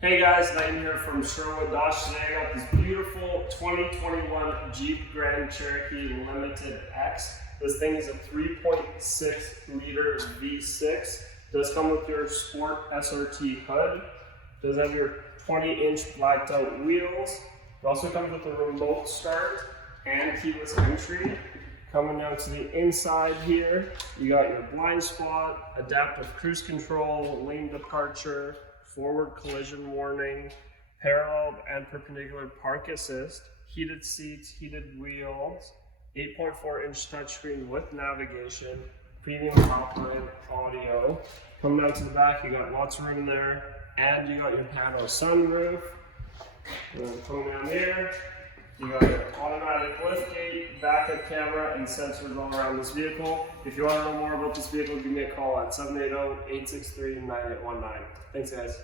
Hey guys, Naiem here from Sherwood Dodge. Today I got this beautiful 2021 Jeep Grand Cherokee Limited X. This thing is a 3.6 liter V6. Does come with your Sport SRT hood. Does have your 20-inch blacked out wheels. It also comes with a remote start and keyless entry. Coming down to the inside here, you got your blind spot, adaptive cruise control, lane departure, forward collision warning, parallel and perpendicular park assist, heated seats, heated wheels, 8.4-inch touchscreen with navigation, premium Alpine audio. Coming down to the back, you got lots of room there, and you got your panel sunroof. And then coming down here, you got your automatic liftgate, backup camera, and sensors all around this vehicle. If you want to know more about this vehicle, give me a call at 780-863-9819. Thanks guys.